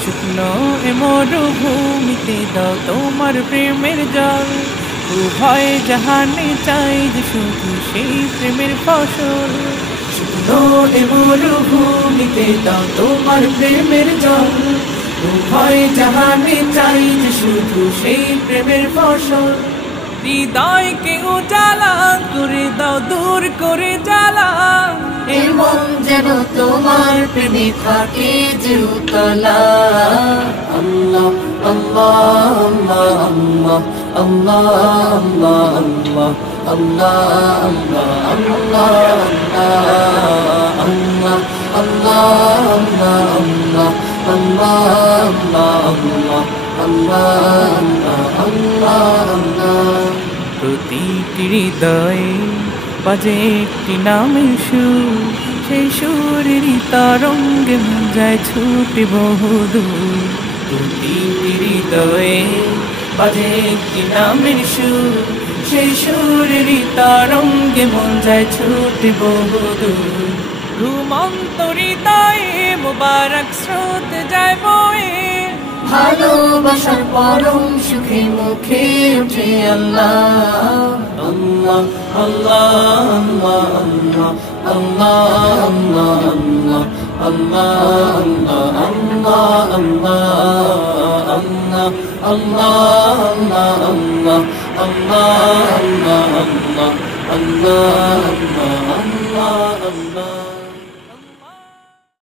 শুকনো এ মরুভূমিতে দাও তোমার প্রেমের জল, উভয় জাহানে চাই যে শুধু সেই প্রেমের ফসল। শুকনো এ মরুভূমিতে দাও তোমার প্রেমের জল, উভয় জাহানে চাই যে শুধু সেই প্রেমের ফসল। হৃদয়কে উজালা করে দাও, দূর করে জ্বালা, এ মন যেন তোমার প্রেমে থাকে যে উতলা। আল্লাহ আল্লাহ আল্লাহ আল্লাহ আল্লাহ আল্লাহ আল্লাহ আল্লাহ আল্লাহ আল্লাহ আল্লাহ আল্লাহ। প্রতিটি হৃদয়ে বাজে একটি নামের সুর, সেই সুরের তরঙ্গে মন যায় ছুটে বহুদূর। প্রতিটি হৃদয়ে বাজে একটি নামের সুর, সেই সুরের তরঙ্গে মন যায় ছুটে বহুদূর। ঘুমন্ত হৃদয়ে মুবারক স্রোত যায় বয়ে, ভালোবাসার পরম সুখে মুখে উঠে আল্লাহ আল্লাহ আল্লাহ আল্লাহ আল্লাহ আল্লাহ আল্লাহ আল্লাহ আল্লাহ আল্লাহ আল্লাহ আল্লাহ আল্লাহ আল্লাহ আল্লাহ আল্লাহ আল্লাহ আল্লাহ আল্লাহ।